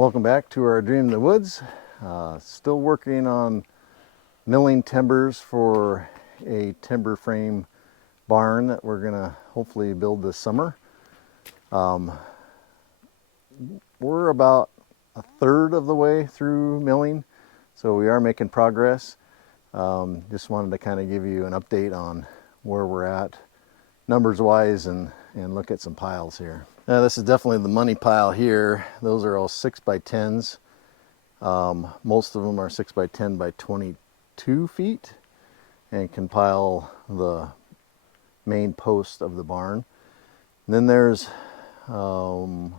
Welcome back to our Dream in the Woods. Still working on milling timbers for a timber frame barn that we're gonna hopefully build this summer. We're about a third of the way through milling, so we are making progress. Just wanted to kind of give you an update on where we're at numbers wise and look at some piles here. Now this is definitely the money pile here. Those are all 6x10s. Most of them are 6x10 by 22 feet and can pile the main post of the barn. And then there's 6 or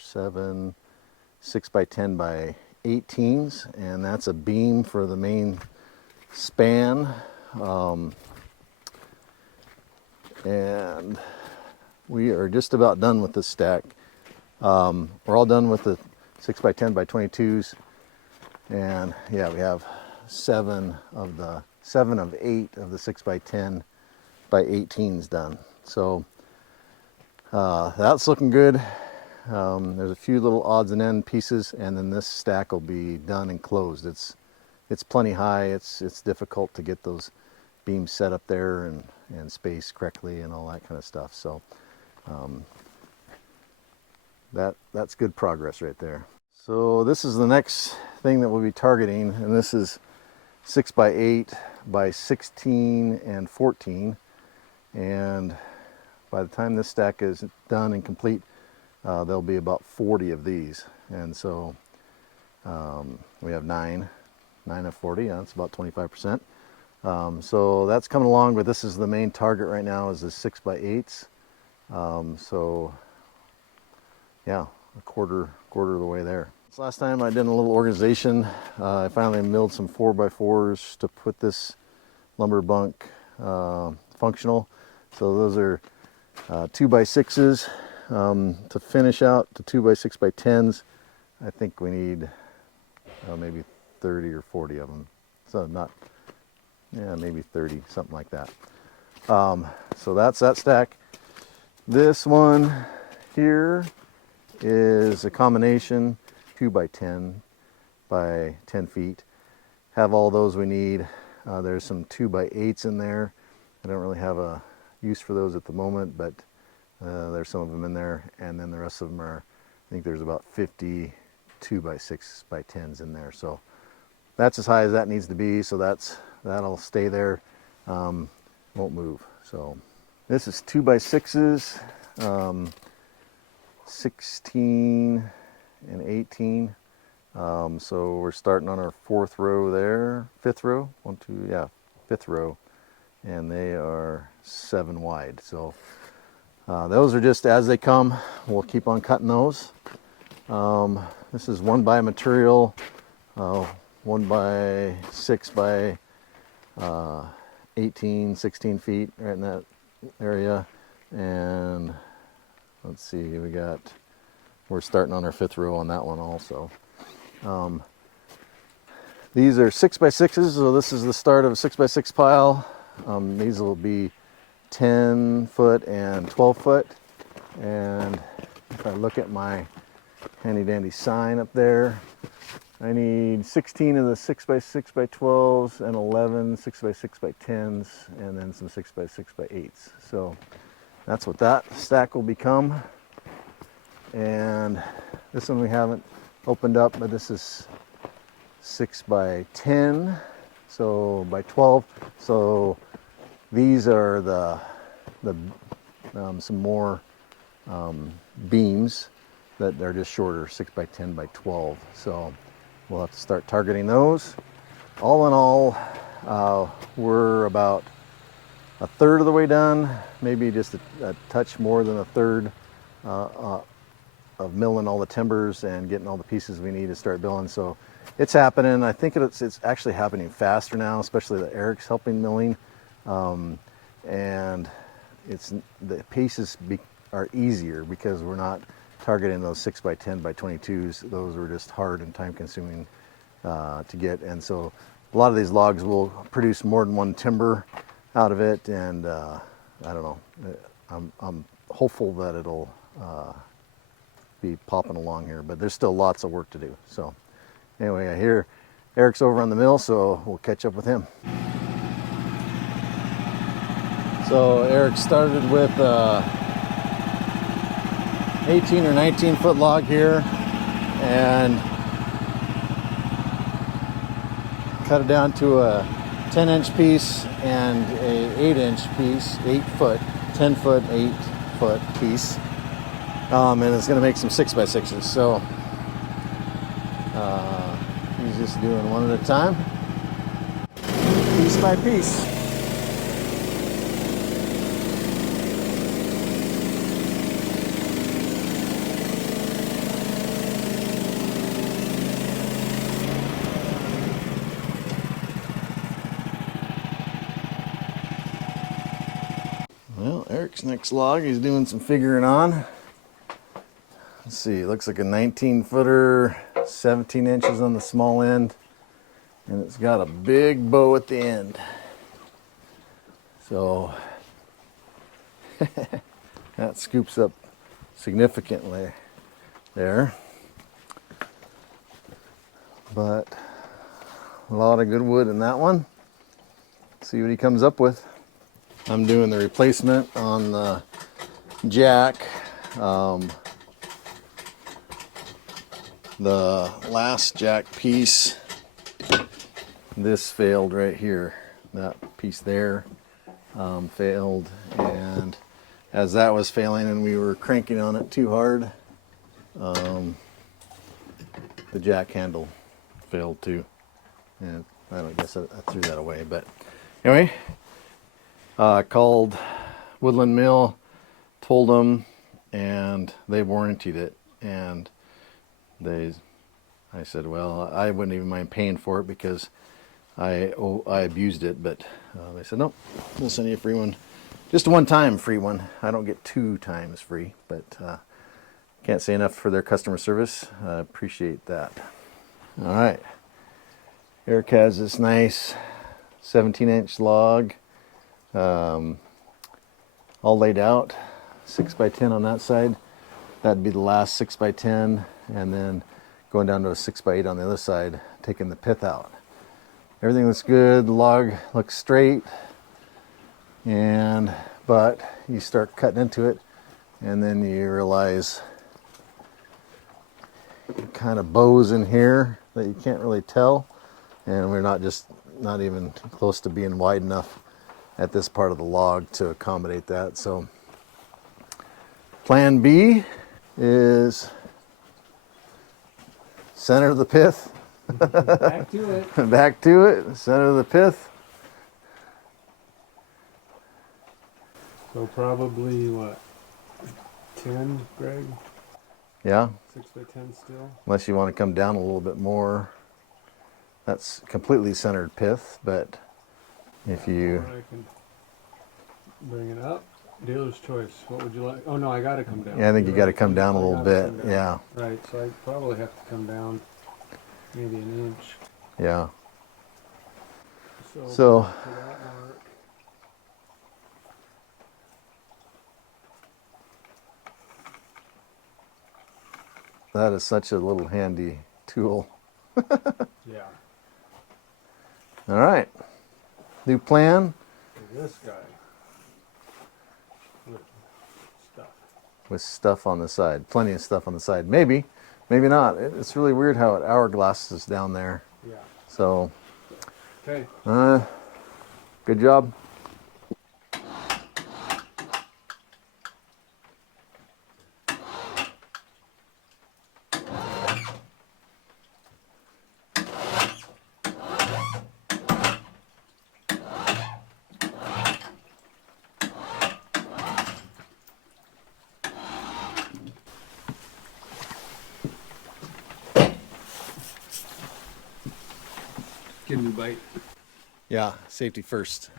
7 6x10 by 18s, and that's a beam for the main span. And we are just about done with this stack. We're all done with the 6x10 by 22s, and yeah, we have 7 of 8 of the 6x10 by 18s done. So that's looking good. There's a few little odds and end pieces, and then this stack will be done and closed. It's plenty high. It's difficult to get those beams set up there and spaced correctly and all that kind of stuff. So that's good progress right there. So this is the next thing that we'll be targeting, and this is 6x8 by 16 and 14. And by the time this stack is done and complete, there'll be about 40 of these. And so we have 9 of 40. That's about 25%. So that's coming along, but this is the main target right now, is the 6x8s. So yeah, a quarter of the way there. This last time I did a little organization. I finally milled some 4x4s to put this lumber bunk functional. So those are 2x6s. To finish out the 2x6x10s, I think we need maybe 30 or 40 of them. So maybe 30, something like that. So that's that stack. This one here is a combination 2x10 by 10 feet. Have all those we need. There's some 2x8s in there. I don't really have a use for those at the moment, but there's some of them in there, and then the rest of them are, I think there's about 50 2x6x10s in there. So that's as high as that needs to be, so that'll stay there, won't move. So this is 2x6s, 16 and 18. So we're starting on our 4th row there, 5th row, 5th row, and they are 7 wide. So those are just as they come. We'll keep on cutting those. This is 1x material, 1x6 by 18, 16 feet, right in that area. And let's see, we're starting on our 5th row on that one also. These are 6x6s, so this is the start of a 6x6 pile. These will be 10 foot and 12 foot. And if I look at my handy dandy sign up there, I need 16 of the 6x6x12s and 11 6x6x10s, and then some 6x6x8s. So that's what that stack will become. And this one we haven't opened up, but this is 6x10, so by 12. So these are some more beams that are just shorter, 6x10 by 12. So we'll have to start targeting those. All in all, we're about a third of the way done, maybe just a touch more than a third of milling all the timbers and getting all the pieces we need to start building. So it's happening. I think it's actually happening faster now, especially that Erik's helping milling. And the pieces are easier because we're not targeting those 6x10 by 22s. Those were just hard and time consuming to get. And so a lot of these logs will produce more than one timber out of it. And I don't know, I'm hopeful that it'll be popping along here, but there's still lots of work to do. So anyway, I hear Eric's over on the mill, so we'll catch up with him. So Erik started with 18 or 19 foot log here and cut it down to a 10-inch piece and a 8-inch piece, 8 foot, 10 foot, 8 foot piece. And it's going to make some 6x6s. So he's just doing one at a time, piece by piece. Well, Erik's next log, he's doing some figuring on. Let's see, it looks like a 19 footer, 17 inches on the small end, and it's got a big bow at the end. So that scoops up significantly there. But a lot of good wood in that one. See what he comes up with. I'm doing the replacement on the jack. The last jack piece, this failed right here. That piece there failed, and as that was failing and we were cranking on it too hard, the jack handle failed too. And I guess I threw that away, but anyway, I called Woodland Mill, told them, and they warrantied it. And I said, well, I wouldn't even mind paying for it because I abused it, but they said, nope, we'll send you a free one. Just a one-time free one. I don't get 2 times free, but can't say enough for their customer service. I appreciate that. All right. Erik has this nice 17-inch log all laid out, 6x10 on that side. That'd be the last 6x10, and then going down to a 6x8 on the other side, taking the pith out. Everything looks good, the log looks straight, but you start cutting into it, and then you realize kind of bows in here that you can't really tell, and we're not even close to being wide enough at this part of the log to accommodate that. So plan B is center of the pith. Back to it. Back to it, center of the pith. So probably what, 10, Greg? Yeah. 6x10 still? Unless you want to come down a little bit more. That's completely centered pith, but if you... I can bring it up. Dealer's choice. What would you like? Oh no, I got to come down. Yeah, I think you got to come down a little bit. Yeah. Right, so I probably have to come down maybe an inch. Yeah. So for that mark. That is such a little handy tool. Yeah. All right. New plan. For this guy. With stuff. With stuff on the side. Plenty of stuff on the side. Maybe. Maybe not. It's really weird how it hourglasses down there. Yeah. So. Okay. Good job. Give me a bite. Yeah, safety first.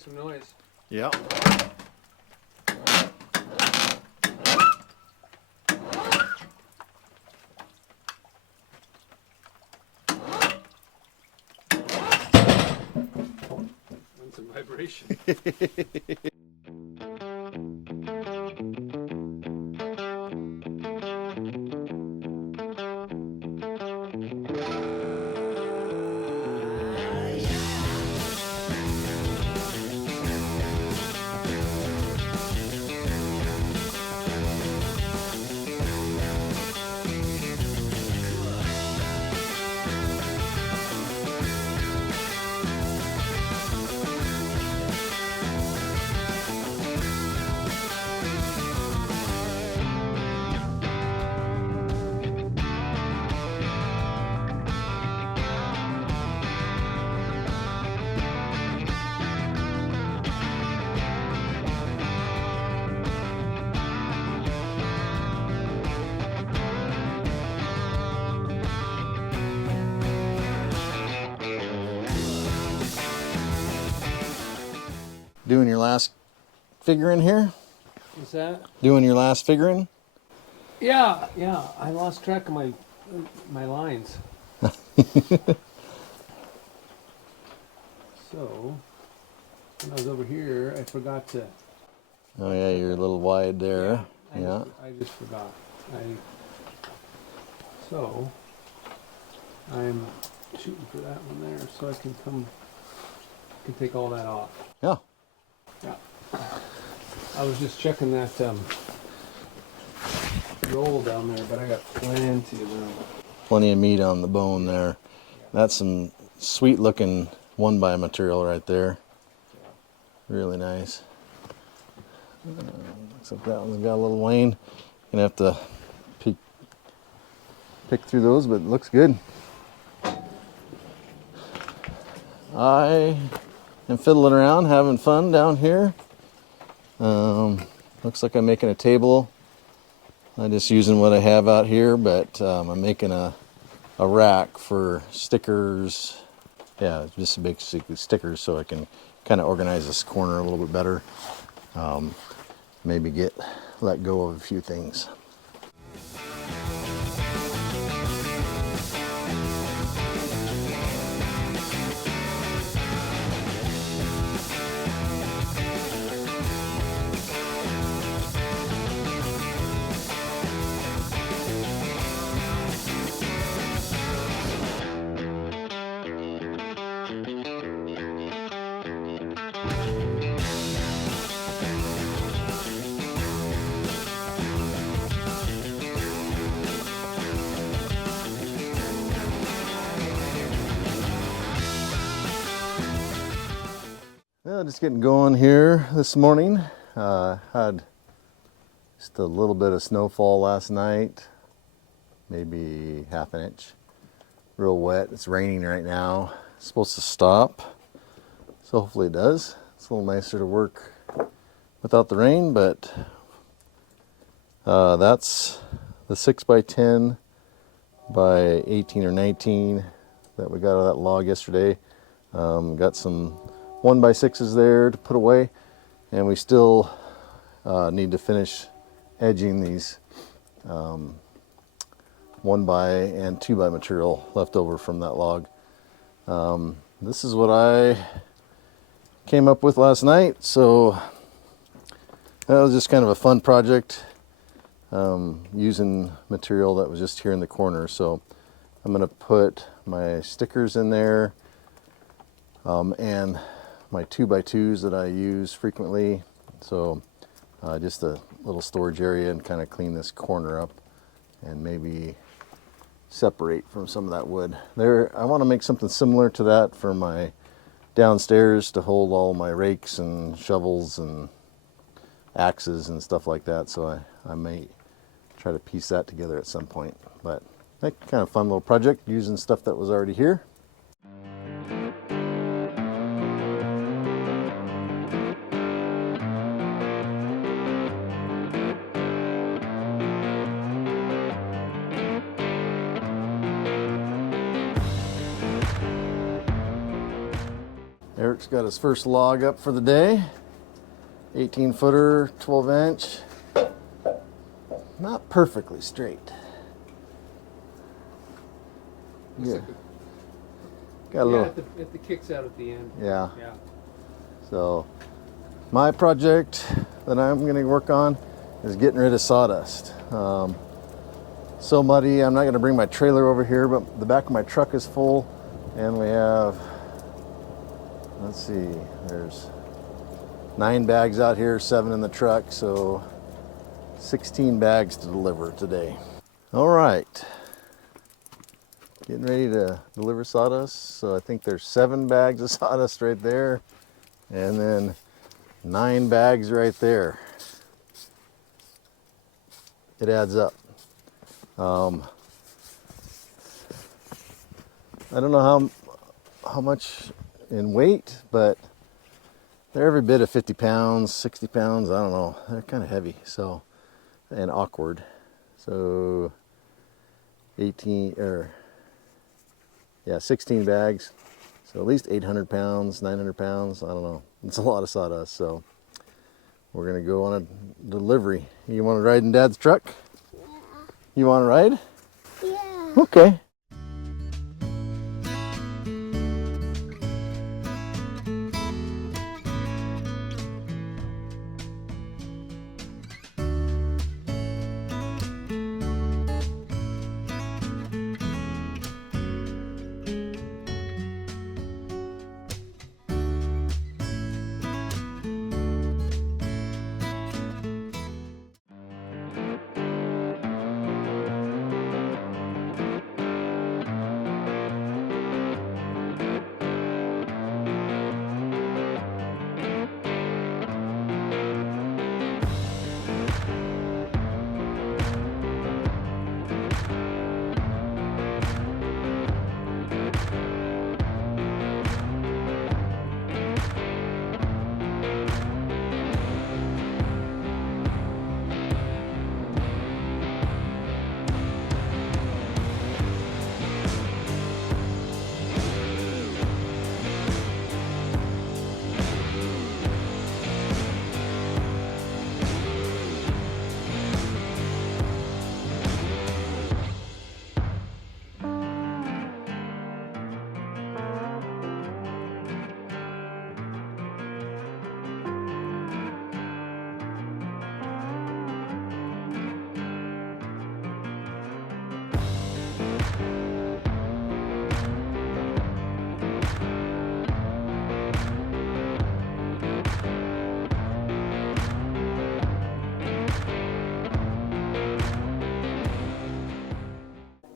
make some noise. Yeah. And some vibration. Doing your last figuring here? What's that? Doing your last figuring? Yeah. I lost track of my lines. So when I was over here, I forgot to. Oh yeah, you're a little wide there. Yeah. I just forgot. So I'm shooting for that one there, so I can take all that off. Yeah. Yeah. I was just checking that roll down there, but I got plenty of room. Plenty of meat on the bone there. That's some sweet looking 1x material right there. Really nice. Looks like that one's got a little wane. Gonna have to pick through those, but it looks good. I am fiddling around, having fun down here. Looks like I'm making a table. I'm just using what I have out here, but I'm making a rack for stickers. Yeah, just basically stickers so I can kind of organize this corner a little bit better. Maybe let go of a few things. Well, just getting going here this morning. Had just a little bit of snowfall last night, maybe half an inch. Real wet. It's raining right now. It's supposed to stop, so hopefully it does. It's a little nicer to work without the rain, but that's the 6x10 by 18 or 19 that we got out of that log yesterday. Got some 1x6s there to put away, and we still need to finish edging these 1x and 2x material left over from that log. This is what I came up with last night, so that was just kind of a fun project, using material that was just here in the corner. So I'm going to put my stickers in there, and my 2x2s that I use frequently. So just a little storage area, and kind of clean this corner up and maybe separate from some of that wood. There, I want to make something similar to that for my downstairs to hold all my rakes and shovels and axes and stuff like that. So I may try to piece that together at some point. But that kind of fun little project using stuff that was already here. Eric's got his first log up for the day. 18 footer, 12 inch. Not perfectly straight. Looks Yeah. like Got a little. if the kick's out at the end. Yeah. Yeah. So my project that I'm going to work on is getting rid of sawdust. So muddy, I'm not going to bring my trailer over here, but the back of my truck is full, and we have, let's see, there's 9 bags out here, 7 in the truck, so 16 bags to deliver today. All right, getting ready to deliver sawdust. So I think there's 7 bags of sawdust right there, and then 9 bags right there. It adds up. I don't know how much in weight, but they're every bit of 50 pounds, 60 pounds. I don't know. They're kind of heavy, so, and awkward. So 16 bags. So at least 800 pounds, 900 pounds. I don't know. It's a lot of sawdust. So we're gonna go on a delivery. You want to ride in Dad's truck? Yeah. You want to ride? Yeah. Okay.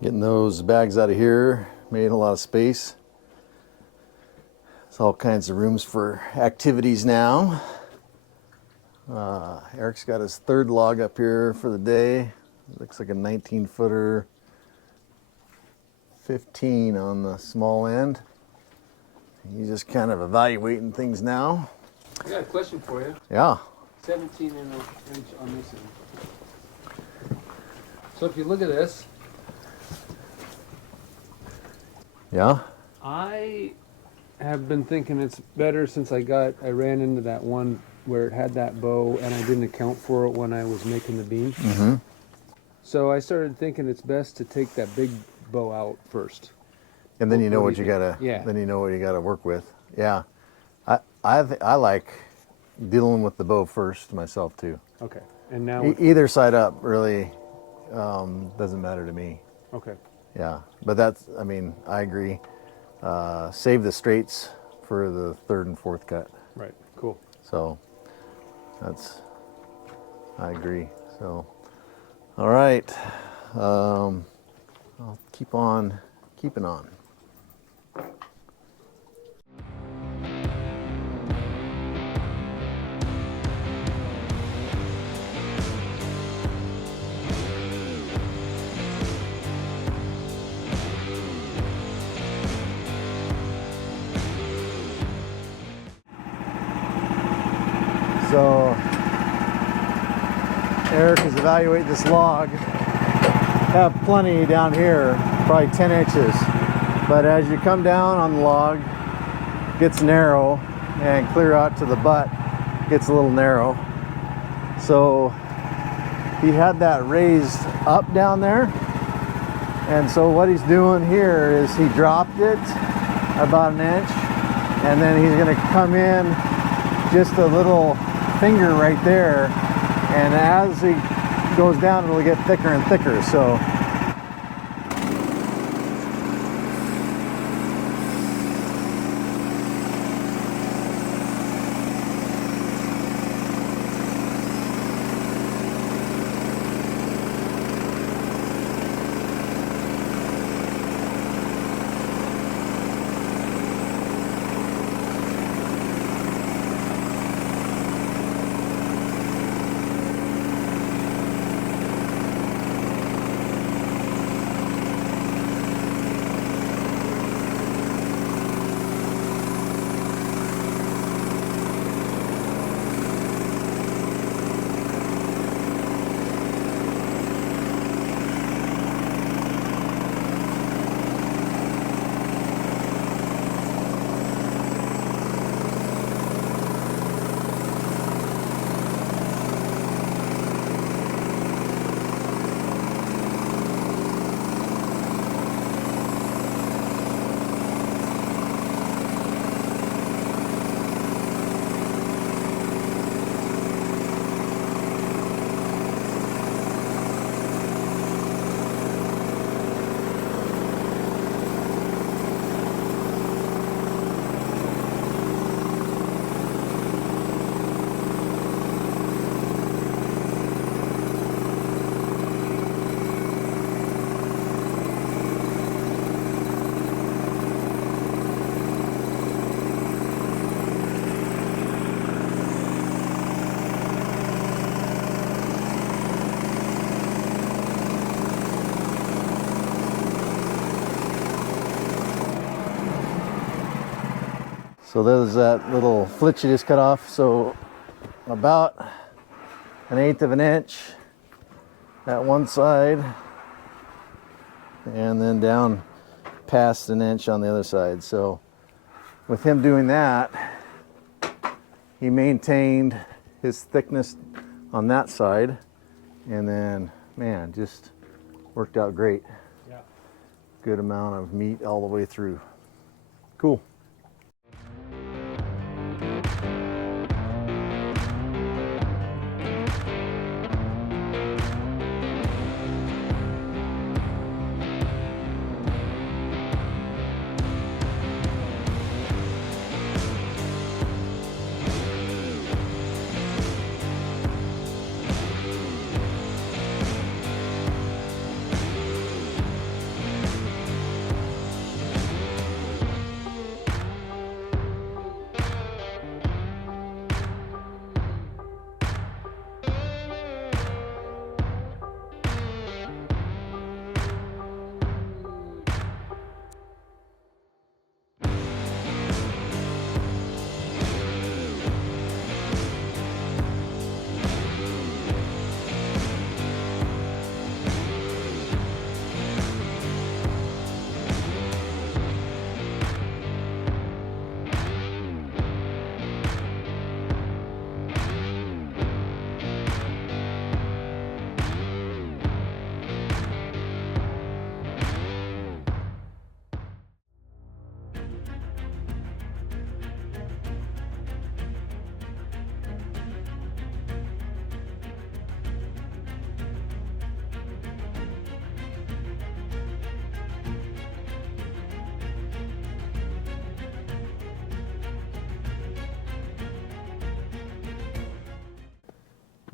Getting those bags out of here, made a lot of space. There's all kinds of rooms for activities now. Eric's got his 3rd log up here for the day. Looks like a 19 footer, 15 on the small end. He's just kind of evaluating things now. I got a question for you. Yeah. 17 inch on this end. So if you look at this, Yeah. I have been thinking it's better since I ran into that one where it had that bow and I didn't account for it when I was making the beam. Mm-hmm. So I started thinking it's best to take that big bow out first. And then you know What what do you you gotta. think? Yeah. Then you know what you gotta work with. Yeah. I like dealing with the bow first myself too. Okay. And now, Either side up really doesn't matter to me. okay. Yeah, but that's, I mean, I agree. Save the straights for the 3rd and 4th cut. Right. Cool. So I agree. So, all right. I'll keep on keeping on. So Erik is evaluating this log. Have plenty down here, probably 10 inches. But as you come down on the log, gets narrow, and clear out to the butt gets a little narrow. So he had that raised up down there, and so what he's doing here is he dropped it about an inch, and then he's going to come in just a little finger right there, and as he goes down it'll get thicker and thicker. So there's that little flitch you just cut off. So about 1/8 of an inch at one side, and then down past an inch on the other side. So with him doing that, he maintained his thickness on that side, and then, man, just worked out great. Yeah. Good amount of meat all the way through. Cool.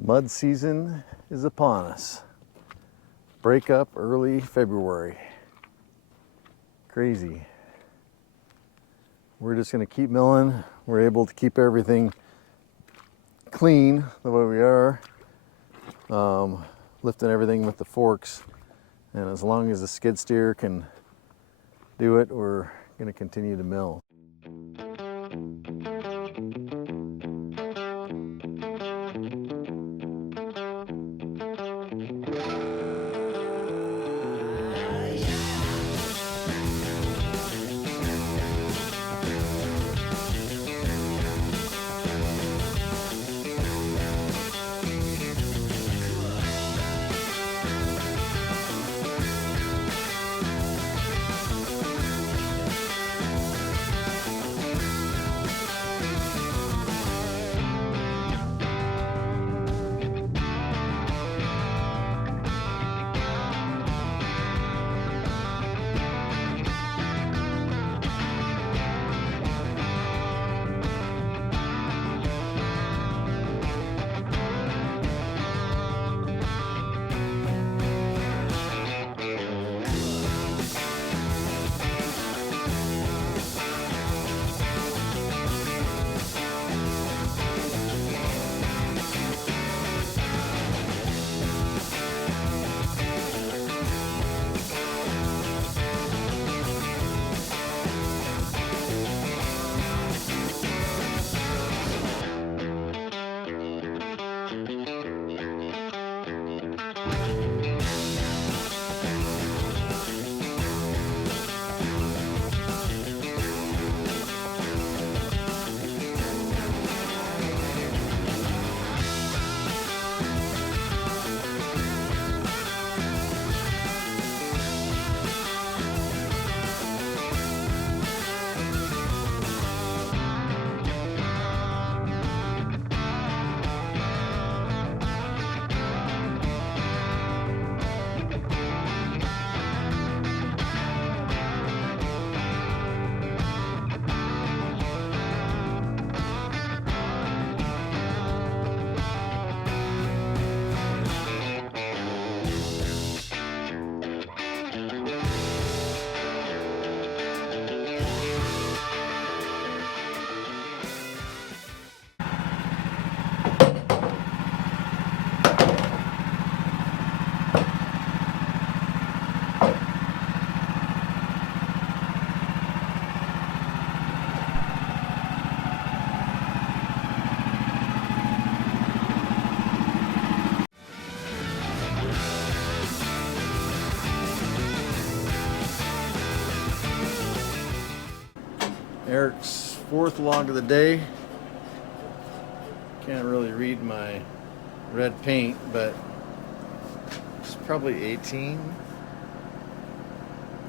Mud season is upon us. Breakup early February. Crazy. We're just going to keep milling. We're able to keep everything clean the way we are, lifting everything with the forks. And as long as the skid steer can do it, we're going to continue to mill. Eric's fourth log of the day. Can't really read my red paint, but it's probably 18.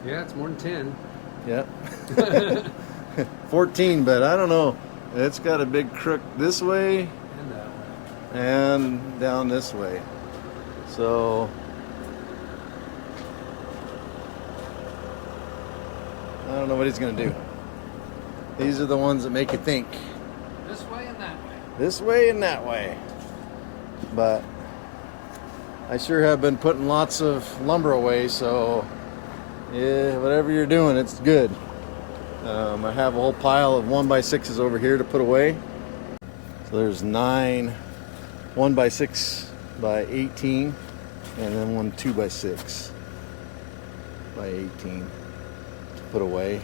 Yeah, it's more than 10. Yep. 14, but I don't know. It's got a big crook this way And that way. and down this way. So I don't know what he's going to do. These are the ones that make you think. This way and that way. This way and that way. But I sure have been putting lots of lumber away, so yeah, whatever you're doing, it's good. I have a whole pile of 1x6s over here to put away. So there's 9 1x6 by 18, and then one 2x6 by 18 to put away.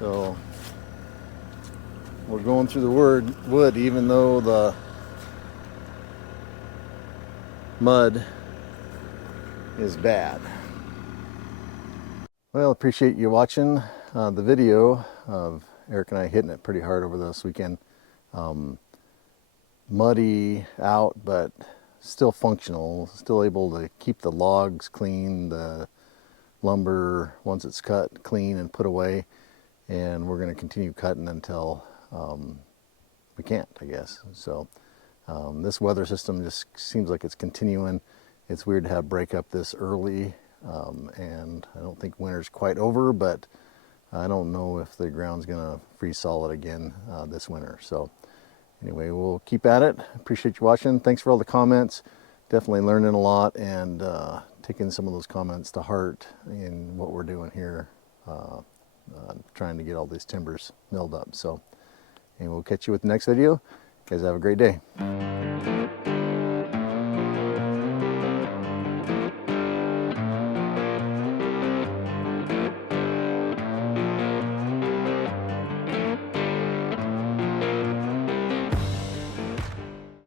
So we're going through the wood, even though the mud is bad. Well, appreciate you watching the video of Eric and I hitting it pretty hard over this weekend. Muddy out, but still functional, still able to keep the logs clean, the lumber, once it's cut, clean and put away. And we're going to continue cutting until we can't, I guess. So this weather system just seems like it's continuing. It's weird to have breakup this early, and I don't think winter's quite over, but I don't know if the ground's going to freeze solid again this winter. So anyway, we'll keep at it. Appreciate you watching. Thanks for all the comments. Definitely learning a lot and taking some of those comments to heart in what we're doing here, trying to get all these timbers milled up. So, and we'll catch you with the next video. You guys have a great day.